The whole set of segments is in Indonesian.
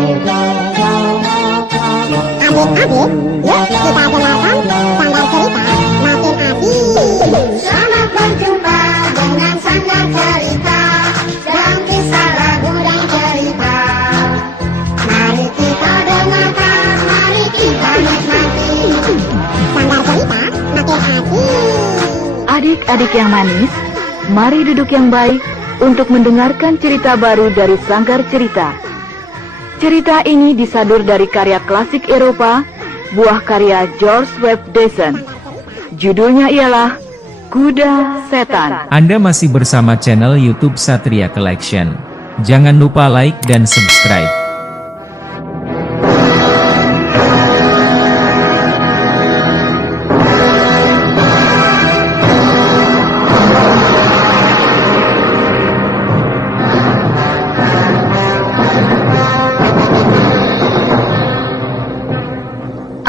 Adik-adik, yuk kita dengarkan Sanggar Cerita Makin Asik. Selamat berjumpa dengan Sanggar Cerita dan kisah lagu dan cerita. Mari kita dengarkan, mari kita nikmati. Sanggar Cerita Makin Asik. Adik-adik yang manis, mari duduk yang baik untuk mendengarkan cerita baru dari Sanggar Cerita. Cerita ini disadur dari karya klasik Eropa, buah karya George Webb Dyson. Judulnya ialah Kuda Setan. Anda masih bersama channel YouTube Satria Collection. Jangan lupa like dan subscribe.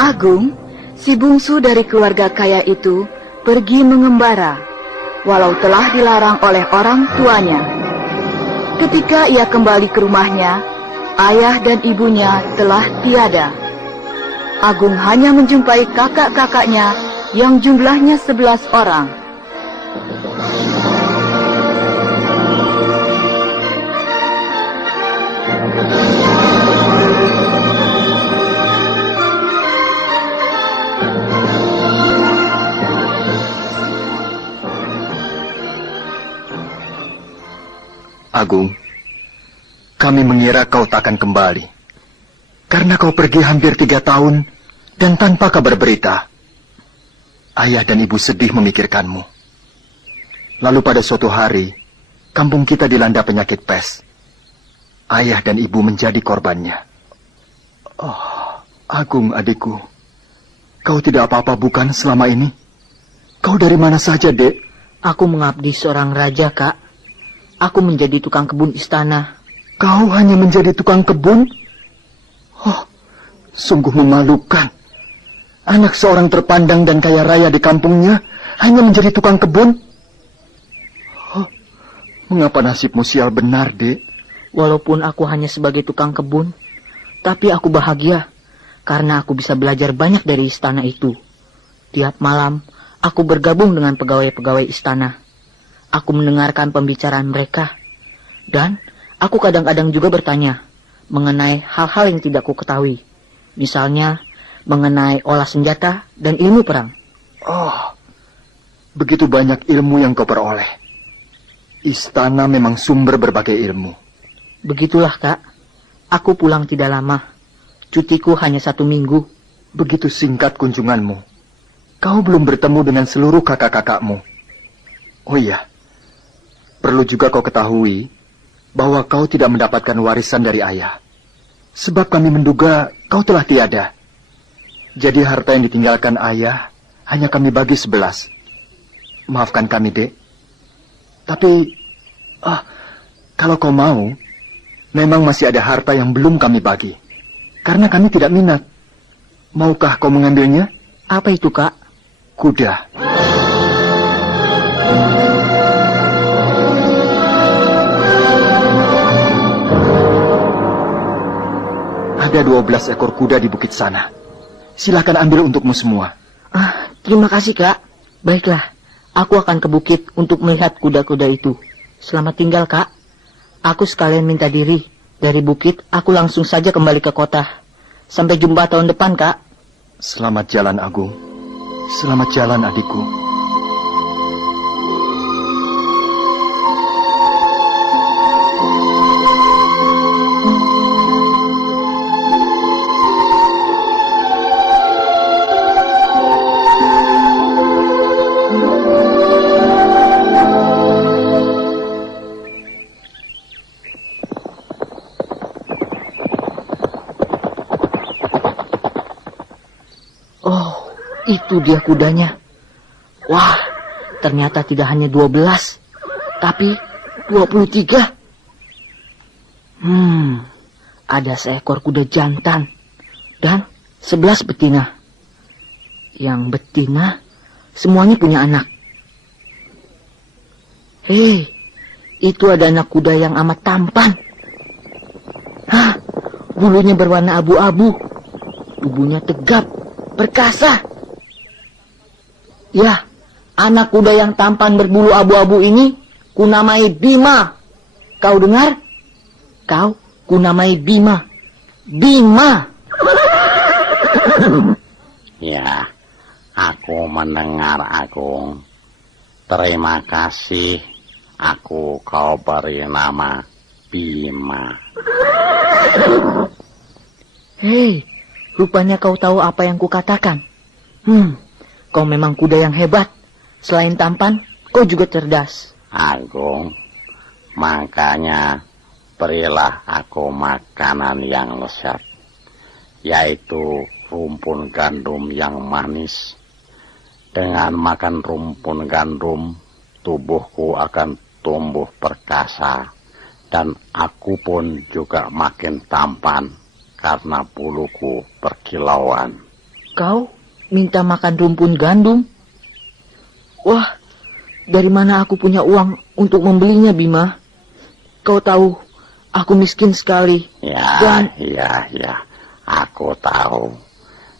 Agung, si bungsu dari keluarga kaya itu, pergi mengembara, walau telah dilarang oleh orang tuanya. Ketika ia kembali ke rumahnya, ayah dan ibunya telah tiada. Agung hanya menjumpai kakak-kakaknya yang jumlahnya 11 orang. Agung, kami mengira kau takkan kembali. Karena kau pergi hampir 3 tahun dan tanpa kabar berita. Ayah dan ibu sedih memikirkanmu. Lalu pada suatu hari, kampung kita dilanda penyakit pes. Ayah dan ibu menjadi korbannya. Oh, Agung adikku, kau tidak apa-apa bukan selama ini? Kau dari mana saja, Dek? Aku mengabdi seorang raja, Kak. Aku menjadi tukang kebun istana. Kau hanya menjadi tukang kebun? Oh, sungguh memalukan. Anak seorang terpandang dan kaya raya di kampungnya hanya menjadi tukang kebun. Oh, mengapa nasibmu sial benar, Dek? Walaupun aku hanya sebagai tukang kebun, tapi aku bahagia karena aku bisa belajar banyak dari istana itu. Tiap malam, aku bergabung dengan pegawai-pegawai istana. Aku mendengarkan pembicaraan mereka, dan aku kadang-kadang juga bertanya mengenai hal-hal yang tidak ku ketahui. Misalnya, mengenai olah senjata dan ilmu perang. Oh, begitu banyak ilmu yang kau peroleh. Istana memang sumber berbagai ilmu. Begitulah, Kak. Aku pulang tidak lama. Cutiku hanya 1 minggu. Begitu singkat kunjunganmu. Kau belum bertemu dengan seluruh kakak-kakakmu. Oh iya, perlu juga kau ketahui bahwa kau tidak mendapatkan warisan dari ayah. Sebab kami menduga kau telah tiada. Jadi harta yang ditinggalkan ayah hanya kami bagi 11. Maafkan kami, Dek. Tapi, kalau kau mau, memang masih ada harta yang belum kami bagi. Karena kami tidak minat. Maukah kau mengambilnya? Apa itu, Kak? Kuda. Ada 12 ekor kuda di bukit sana. Silakan ambil untukmu semua. Terima kasih, Kak. Baiklah, aku akan ke bukit untuk melihat kuda-kuda itu. Selamat tinggal, Kak. Aku sekalian minta diri. Dari bukit, aku langsung saja kembali ke kota. Sampai jumpa tahun depan, Kak. Selamat jalan, Agung. Selamat jalan, adikku. Itu dia kudanya. Wah, ternyata tidak hanya 12, tapi 23. Ada seekor kuda jantan dan 11 betina. Yang betina semuanya punya anak. Hei, itu ada anak kuda yang amat tampan. Bulunya berwarna abu-abu. Tubuhnya tegap, perkasa. Ya, anak kuda yang tampan berbulu abu-abu ini kunamai Bima. Kau dengar? Kau kunamai Bima. Bima. Ya, aku mendengar, Agung. Terima kasih. Aku kau beri nama Bima. Hei, rupanya kau tahu apa yang kukatakan. Kau memang kuda yang hebat. Selain tampan, kau juga cerdas. Agung, makanya berilah aku makanan yang lezat, yaitu rumpun gandum yang manis. Dengan makan rumpun gandum, tubuhku akan tumbuh perkasa, dan aku pun juga makin tampan karena buluku berkilauan. Kau minta makan rumpun gandum? Wah, dari mana aku punya uang untuk membelinya, Bima? Kau tahu, aku miskin sekali. Ya, aku tahu.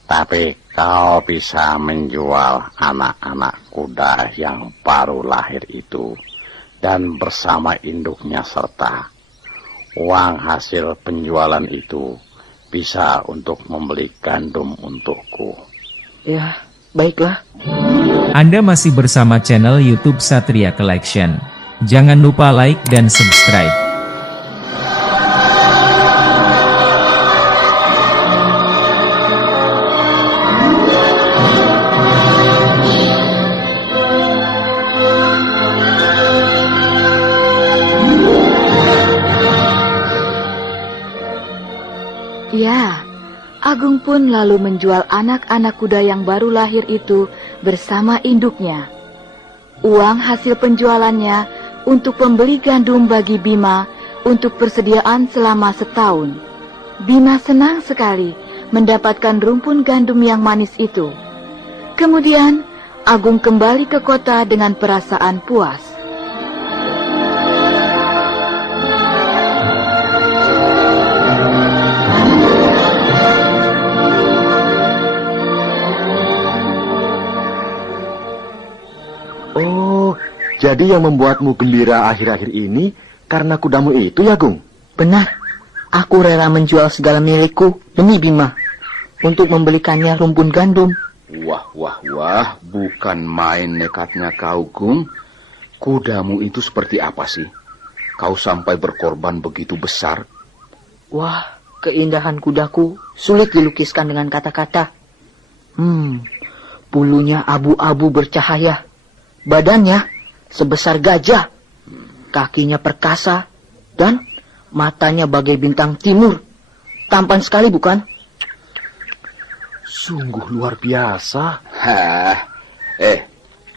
Tapi kau bisa menjual anak-anak kuda yang baru lahir itu, dan bersama induknya serta uang hasil penjualan itu bisa untuk membeli gandum untukku. Ya, baiklah. Anda masih bersama channel YouTube Satria Collection. Jangan lupa like dan subscribe. Ya, Agung pun lalu menjual anak-anak kuda yang baru lahir itu bersama induknya. Uang hasil penjualannya untuk pembeli gandum bagi Bima untuk persediaan selama setahun. Bima senang sekali mendapatkan rumpun gandum yang manis itu. Kemudian, Agung kembali ke kota dengan perasaan puas. Jadi yang membuatmu gembira akhir-akhir ini karena kudamu itu ya, Gung? Benar. Aku rela menjual segala milikku demi Bima untuk membelikannya rumpun gandum. Wah, bukan main nekatnya kau, Gung. Kudamu itu seperti apa sih? Kau sampai berkorban begitu besar. Wah, keindahan kudaku sulit dilukiskan dengan kata-kata. Bulunya abu-abu bercahaya. Badannya sebesar gajah. Kakinya perkasa. Dan matanya bagai bintang timur. Tampan sekali, bukan? Sungguh luar biasa.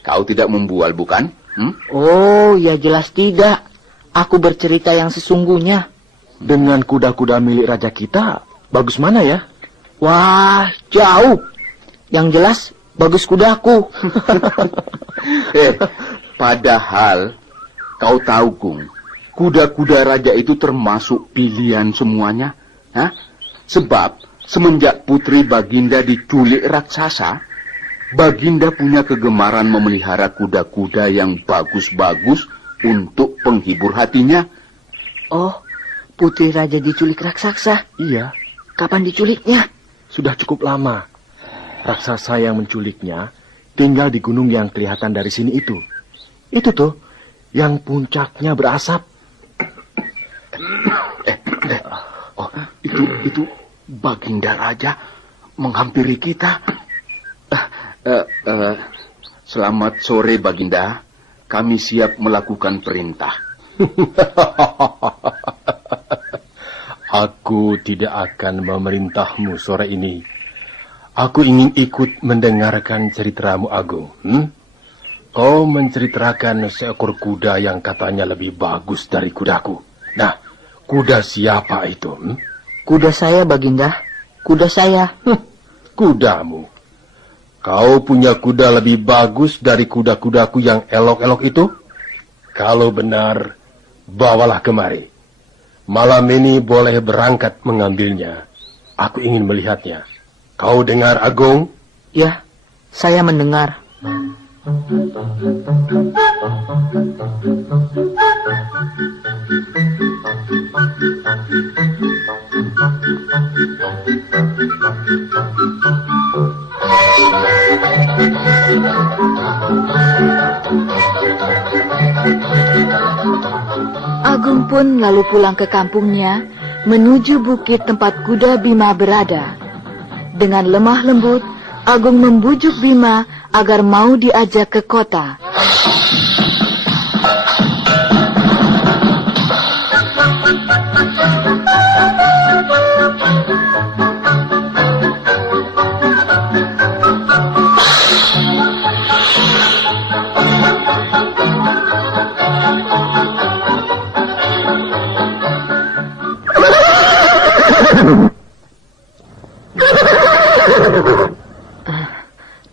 Kau tidak membual, bukan? Oh, ya jelas tidak. Aku bercerita yang sesungguhnya. Dengan kuda-kuda milik raja kita, bagus mana ya? Wah, jauh. Yang jelas, bagus kudaku. Padahal kau tahu, Gung, kuda-kuda raja itu termasuk pilihan semuanya. Sebab semenjak putri Baginda diculik raksasa, Baginda punya kegemaran memelihara kuda-kuda yang bagus-bagus untuk penghibur hatinya. Oh, putri raja diculik raksasa? Iya. Kapan diculiknya? Sudah cukup lama. Raksasa yang menculiknya tinggal di gunung yang kelihatan dari sini itu. Itu tuh, yang puncaknya berasap. Itu Baginda Raja menghampiri kita. Selamat sore, Baginda. Kami siap melakukan perintah. Aku tidak akan memerintahmu sore ini. Aku ingin ikut mendengarkan ceritamu, Agung. Kau menceritakan seekor kuda yang katanya lebih bagus dari kudaku. Nah, kuda siapa itu? Kuda saya, Baginda. Kuda saya. Kudamu. Kau punya kuda lebih bagus dari kuda-kudaku yang elok-elok itu? Kalau benar, bawalah kemari. Malam ini boleh berangkat mengambilnya. Aku ingin melihatnya. Kau dengar, Agung? Ya, saya mendengar. Agung pun lalu pulang ke kampungnya, menuju bukit tempat kuda Bima berada. Dengan lemah lembut, Agung membujuk Bima agar mau diajak ke kota.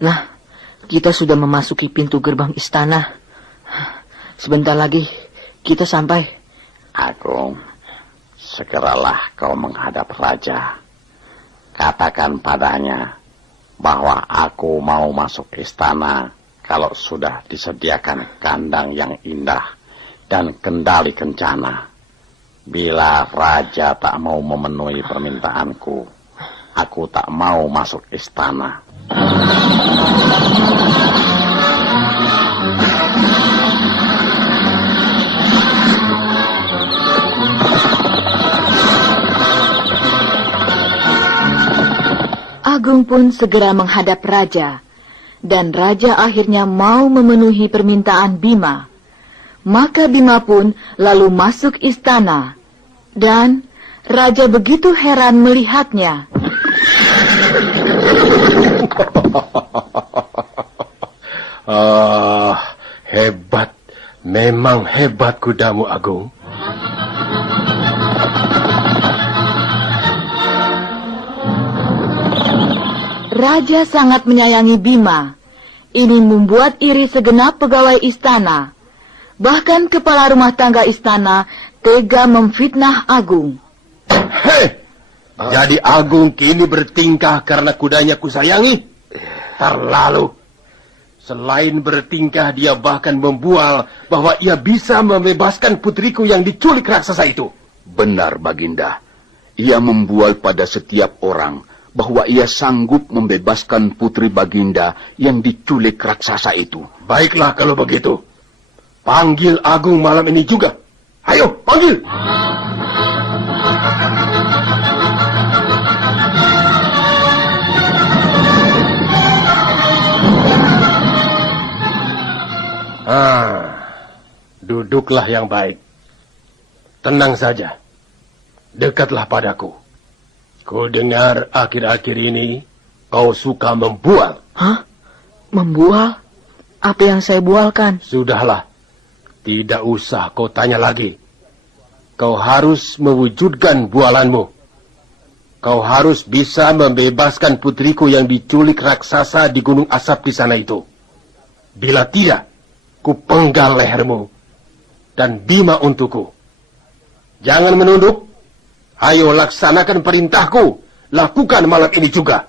Nah, kita sudah memasuki pintu gerbang istana. Sebentar lagi kita sampai. Agung, segeralah kau menghadap raja. Katakan padanya bahwa aku mau masuk istana kalau sudah disediakan kandang yang indah dan kendali kencana. Bila raja tak mau memenuhi permintaanku, aku tak mau masuk istana. Agung pun segera menghadap raja, dan raja akhirnya mau memenuhi permintaan Bima. Maka Bima pun lalu masuk istana, dan raja begitu heran melihatnya. Hebat. Memang hebat kudamu, Agung. Raja sangat menyayangi Bima. Ini membuat iri segenap pegawai istana. Bahkan kepala rumah tangga istana tega memfitnah Agung. Hei! Jadi Agung kini bertingkah karena kudanya kusayangi? Terlalu. Selain bertingkah, dia bahkan membual bahwa ia bisa membebaskan putriku yang diculik raksasa itu. Benar, Baginda. Ia membual pada setiap orang bahwa ia sanggup membebaskan putri Baginda yang diculik raksasa itu. Baiklah kalau begitu. Panggil Agung malam ini juga. Ayo, panggil! Duduklah yang baik. Tenang saja. Dekatlah padaku. Ku dengar akhir-akhir ini kau suka membual. Hah? Membual? Apa yang saya bualkan? Sudahlah. Tidak usah kau tanya lagi. Kau harus mewujudkan bualanmu. Kau harus bisa membebaskan putriku yang diculik raksasa di Gunung Asap di sana itu. Bila tidak, ku penggal lehermu dan Bima untukku. Jangan menunduk. Ayo laksanakan perintahku. Lakukan malam ini juga.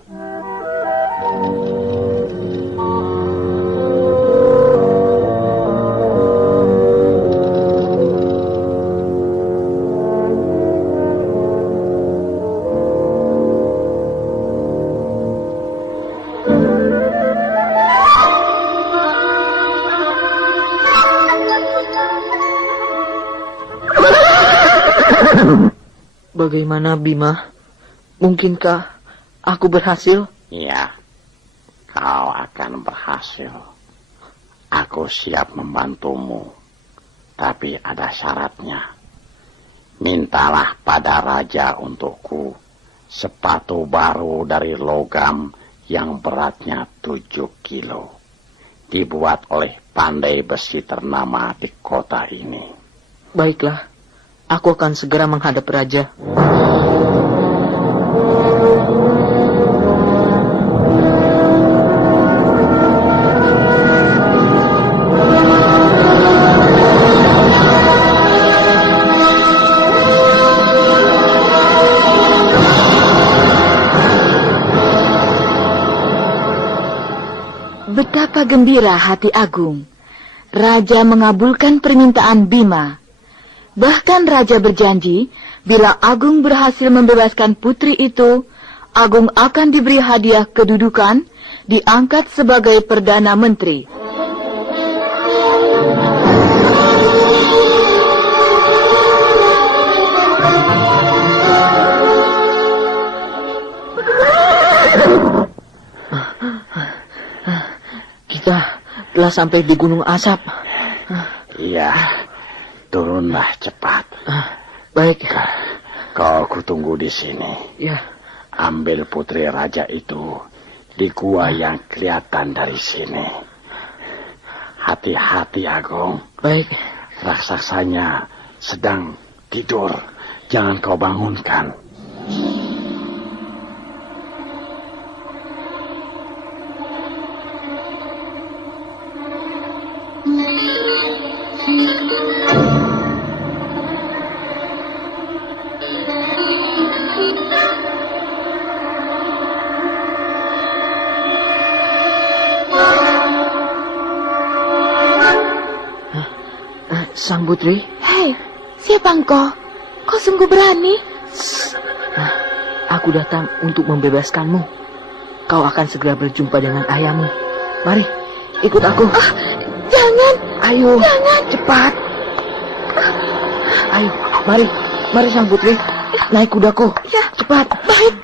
Bagaimana, Bima? Mungkinkah aku berhasil? Iya, kau akan berhasil. Aku siap membantumu. Tapi ada syaratnya. Mintalah pada raja untukku sepatu baru dari logam yang beratnya 7 kilo. Dibuat oleh pandai besi ternama di kota ini. Baiklah. Aku akan segera menghadap raja. Betapa gembira hati Agung. Raja mengabulkan permintaan Bima. Bahkan Raja berjanji, bila Agung berhasil membebaskan putri itu, Agung akan diberi hadiah kedudukan, diangkat sebagai Perdana Menteri. Kita telah sampai di Gunung Asap. Iya, turunlah cepat. Baik. Kau kutunggu di sini. Ya. Ambil putri raja itu di gua yang kelihatan dari sini. Hati-hati, Agung. Baik. Raksasanya sedang tidur. Jangan kau bangunkan. Sang Putri. Hei, siapa engkau? Kau sungguh berani. Aku datang untuk membebaskanmu. Kau akan segera berjumpa dengan ayahmu. Mari, ikut aku. Jangan. Ayo, Jangan. cepat. Ayo, mari Sang Putri. Naik kudaku. Ya, cepat. Baik.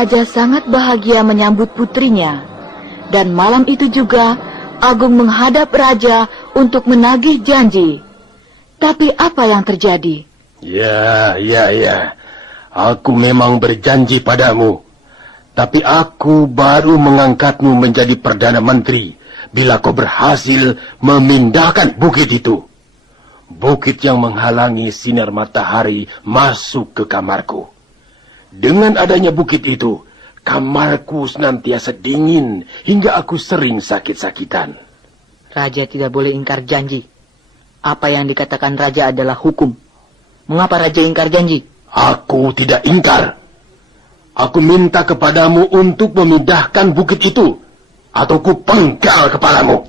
Raja sangat bahagia menyambut putrinya. Dan malam itu juga, Agung menghadap Raja untuk menagih janji. Tapi apa yang terjadi? Ya. Aku memang berjanji padamu. Tapi aku baru mengangkatmu menjadi Perdana Menteri bila kau berhasil memindahkan bukit itu. Bukit yang menghalangi sinar matahari masuk ke kamarku. Dengan adanya bukit itu, kamarku senantiasa dingin hingga aku sering sakit-sakitan. Raja tidak boleh ingkar janji. Apa yang dikatakan Raja adalah hukum. Mengapa Raja ingkar janji? Aku tidak ingkar. Aku minta kepadamu untuk memindahkan bukit itu, atau ku penggal kepalamu.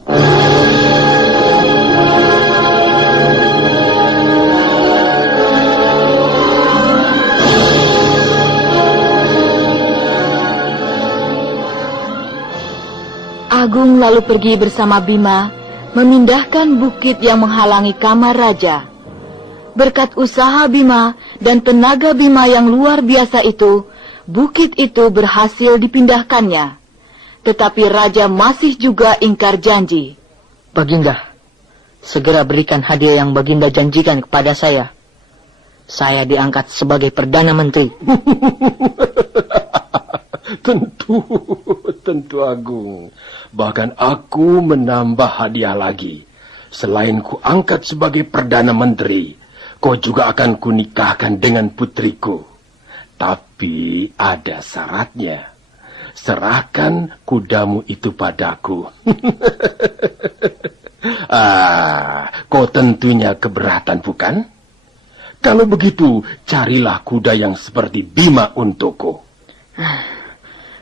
Agung lalu pergi bersama Bima memindahkan bukit yang menghalangi kamar Raja. Berkat usaha Bima dan tenaga Bima yang luar biasa itu, bukit itu berhasil dipindahkannya. Tetapi Raja masih juga ingkar janji. Baginda, segera berikan hadiah yang Baginda janjikan kepada saya. Saya diangkat sebagai Perdana Menteri. Tentu Agung. Bahkan aku menambah hadiah lagi. Selain ku angkat sebagai Perdana Menteri, kau juga akan kunikahkan dengan putriku. Tapi ada syaratnya. Serahkan kudamu itu padaku. Kau tentunya keberatan, bukan? Kalau begitu, carilah kuda yang seperti Bima untukku.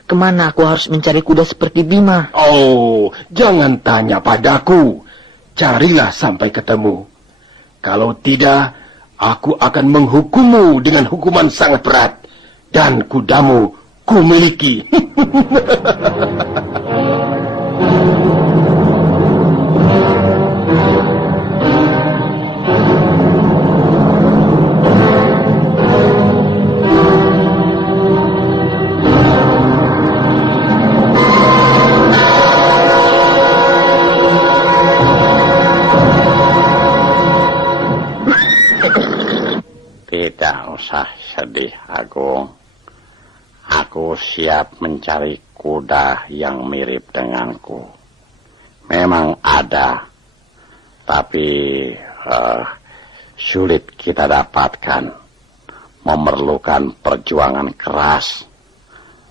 Kemana aku harus mencari kuda seperti Bima? Oh, jangan tanya padaku. Carilah sampai ketemu. Kalau tidak, aku akan menghukummu dengan hukuman sangat berat. Dan kudamu ku miliki. Tidak usah sedih, Agung. Aku siap mencari kuda yang mirip denganku. Memang ada, tapi sulit kita dapatkan, memerlukan perjuangan keras,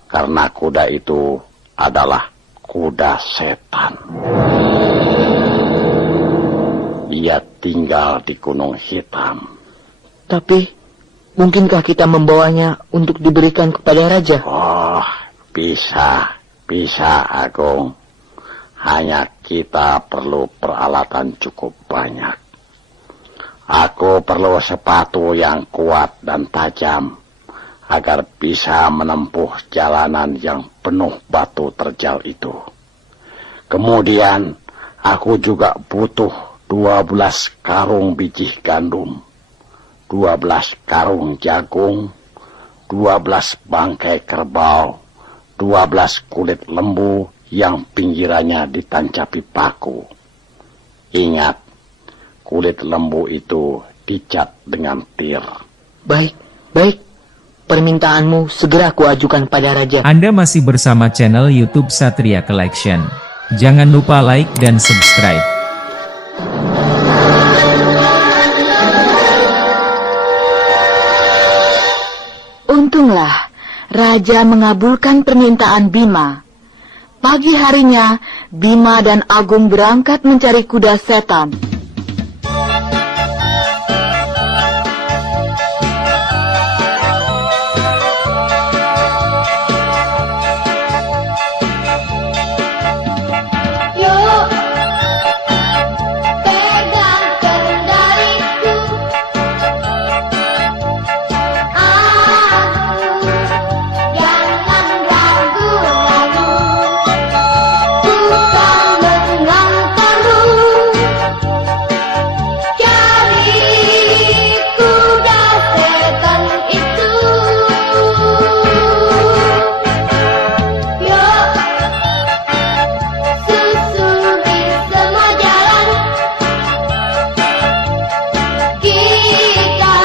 karena kuda itu adalah kuda setan. Ia tinggal di Gunung Hitam. Tapi, mungkinkah kita membawanya untuk diberikan kepada raja? Oh, bisa Agung. Hanya kita perlu peralatan cukup banyak. Aku perlu sepatu yang kuat dan tajam, agar bisa menempuh jalanan yang penuh batu terjal itu. Kemudian, aku juga butuh 12 karung biji gandum, 12 karung jagung, 12 bangkai kerbau, 12 kulit lembu yang pinggirannya ditancapi paku. Ingat, kulit lembu itu dicat dengan tir. Baik. Permintaanmu segera kuajukan pada raja. Anda masih bersama channel YouTube Satria Collection. Jangan lupa like dan subscribe. Untunglah, raja mengabulkan permintaan Bima. Pagi harinya, Bima dan Agung berangkat mencari kuda setan. Yuk, pegang kendaliku. Aku jangan ragu-ragu. Bukan mengantarmu. Cari kuda setan itu. Yuk, susuri semua jalan. Kita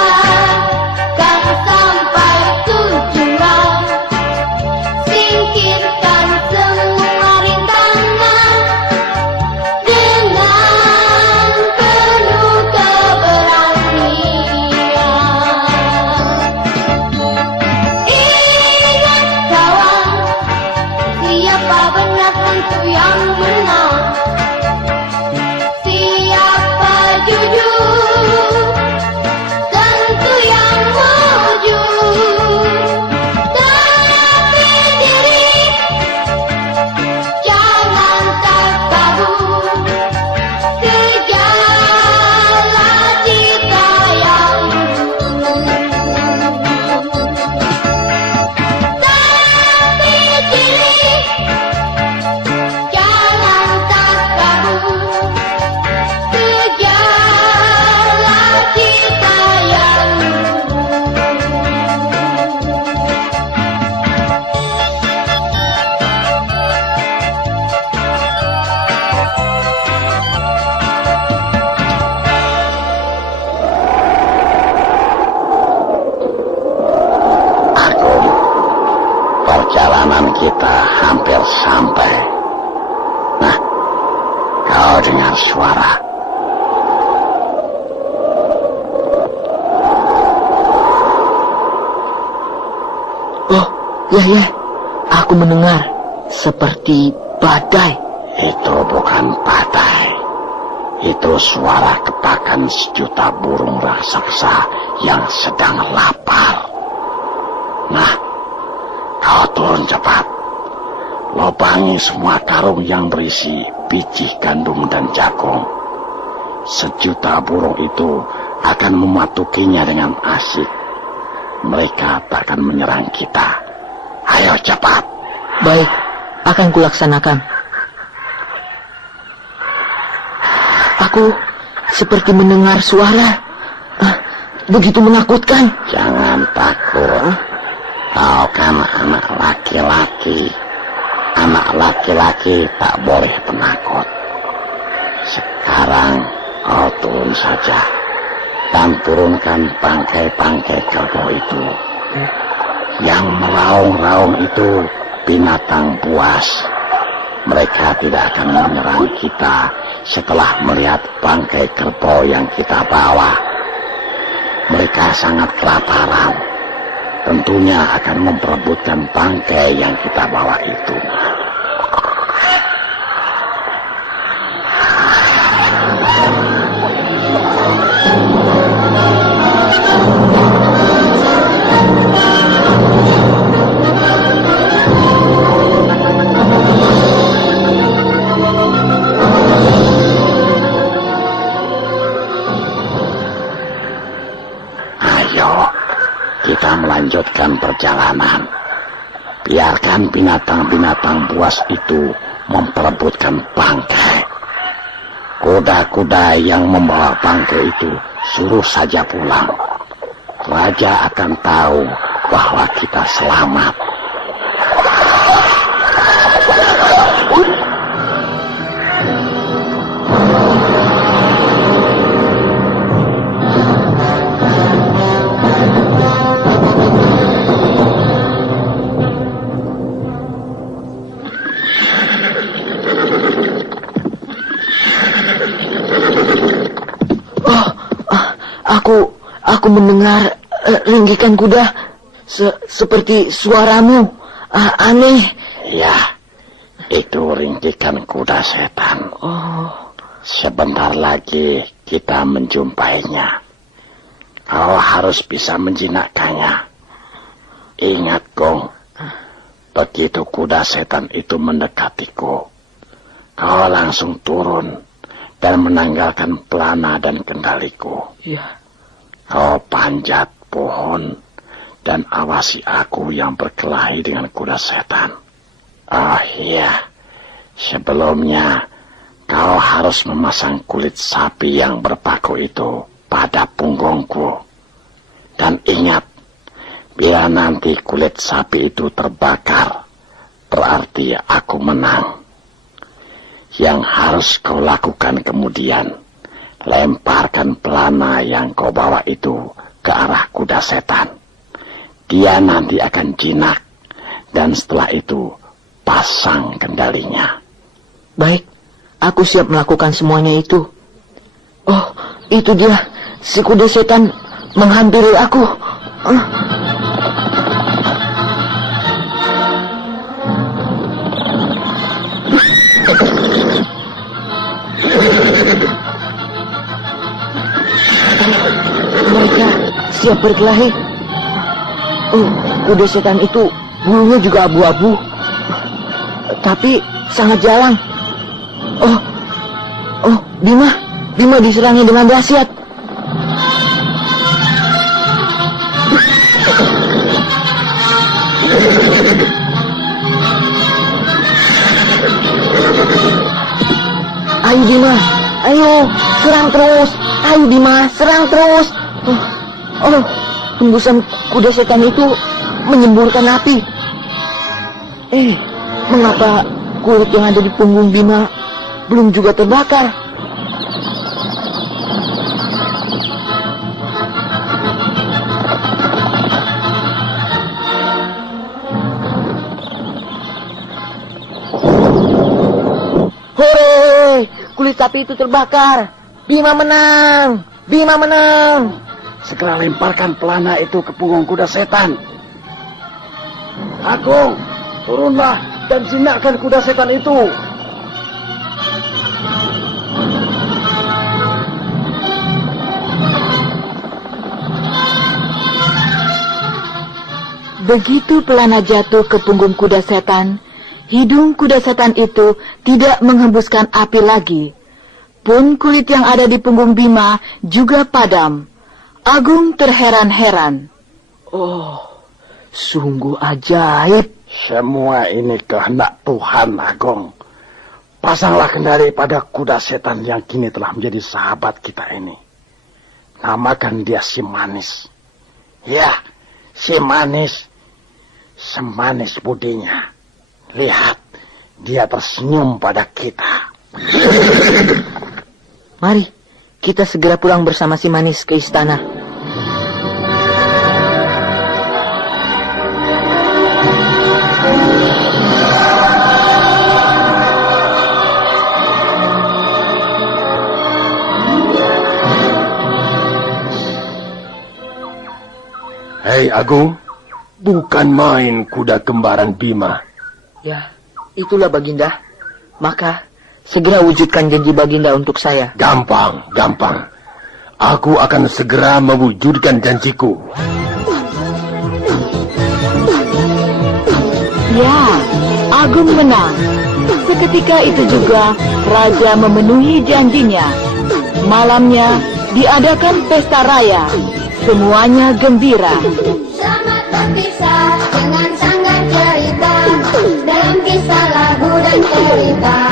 kan sampai tujuan. Singkirkan semua rintangan dengan penuh keberanian. Ingat kawan, siapa benar tentu yang menang. Siapa jujur tentu yang mujur. Tapi diri jangan takabur. Kejarlah cita yang lurus. Tapi diri jangan takabur. Kejarlah cita yang Agung, perjalanan kita hampir sampai. Nah, kau dengar suara. Oh, ya. Aku mendengar seperti badai. Itu bukan badai. Itu suara kepakan sejuta burung raksasa yang sedang lapar. Nah, kau turun cepat. Lobangi semua karung yang berisi biji gandum dan jagung. Sejuta burung itu akan mematukinya dengan asik. Mereka takkan menyerang kita. Ayo cepat. Baik, akan kulaksanakan. Aku seperti mendengar suara. Begitu menakutkan. Jangan takut. Kau kan anak laki-laki. Anak laki-laki tak boleh penakut. Sekarang kau turun saja dan turunkan bangkai-bangkai kerbau itu. Yang meraung-raung itu binatang buas. Mereka tidak akan menyerang kita setelah melihat bangkai kerbau yang kita bawa. Mereka sangat kelaparan. Tentunya akan memperebutkan bangkai yang kita bawa itu. Kita melanjutkan perjalanan. Biarkan binatang-binatang buas itu memperebutkan bangkai. Kuda-kuda yang membawa bangkai itu suruh saja pulang. Raja akan tahu bahwa kita selamat. Aku mendengar ringgikan kuda seperti suaramu. Aneh. Ya, itu ringgikan kuda setan. Sebentar lagi kita menjumpainya. Kau harus bisa menjinakkannya. Ingat, Gong, begitu kuda setan itu mendekatiku, kau langsung turun dan menanggalkan pelana dan kendaliku. Ya. Kau panjat pohon dan awasi aku yang berkelahi dengan kuda setan. Oh iya, sebelumnya kau harus memasang kulit sapi yang berpaku itu pada punggungku. Dan ingat, bila nanti kulit sapi itu terbakar, berarti aku menang. Yang harus kau lakukan kemudian, lemparkan pelana yang kau bawa itu ke arah kuda setan. Dia nanti akan jinak, dan setelah itu pasang kendalinya. Baik, aku siap melakukan semuanya itu. Oh, itu dia, si kuda setan menghampiri aku. Mereka siap berkelahi. Kuda setan itu bulunya juga abu-abu, tapi sangat jalang. Bima diserangi dengan dahsyat. Ayo Bima, ayo serang terus. Ayo Bima, serang terus. Hembusan kuda setan itu menyemburkan api. Mengapa kulit yang ada di punggung Bima belum juga terbakar? Hore! Kulit sapi itu terbakar. Bima menang! Bima menang! Segera lemparkan pelana itu ke punggung kuda setan. Agung, turunlah dan jinakkan kuda setan itu. Begitu pelana jatuh ke punggung kuda setan, hidung kuda setan itu tidak menghembuskan api lagi. Pun kulit yang ada di punggung Bima juga padam. Agung terheran-heran. Oh, sungguh ajaib. Semua ini kehendak Tuhan, Agung. Pasanglah kendali pada kuda setan yang kini telah menjadi sahabat kita ini. Namakan dia si Manis. Ya, si Manis. Semanis budinya. Lihat, dia tersenyum pada kita. Mari, kita segera pulang bersama si Manis ke istana. Hei Agung, bukan main kuda kembaran Bima. Ya, itulah Baginda. Maka, segera wujudkan janji Baginda untuk saya. Gampang. Aku akan segera mewujudkan janjiku. Ya, Agung menang. Seketika itu juga raja memenuhi janjinya. Malamnya diadakan pesta raya. Semuanya gembira. Selamat berpisah dengan sanggar cerita dalam kisah lagu dan cerita.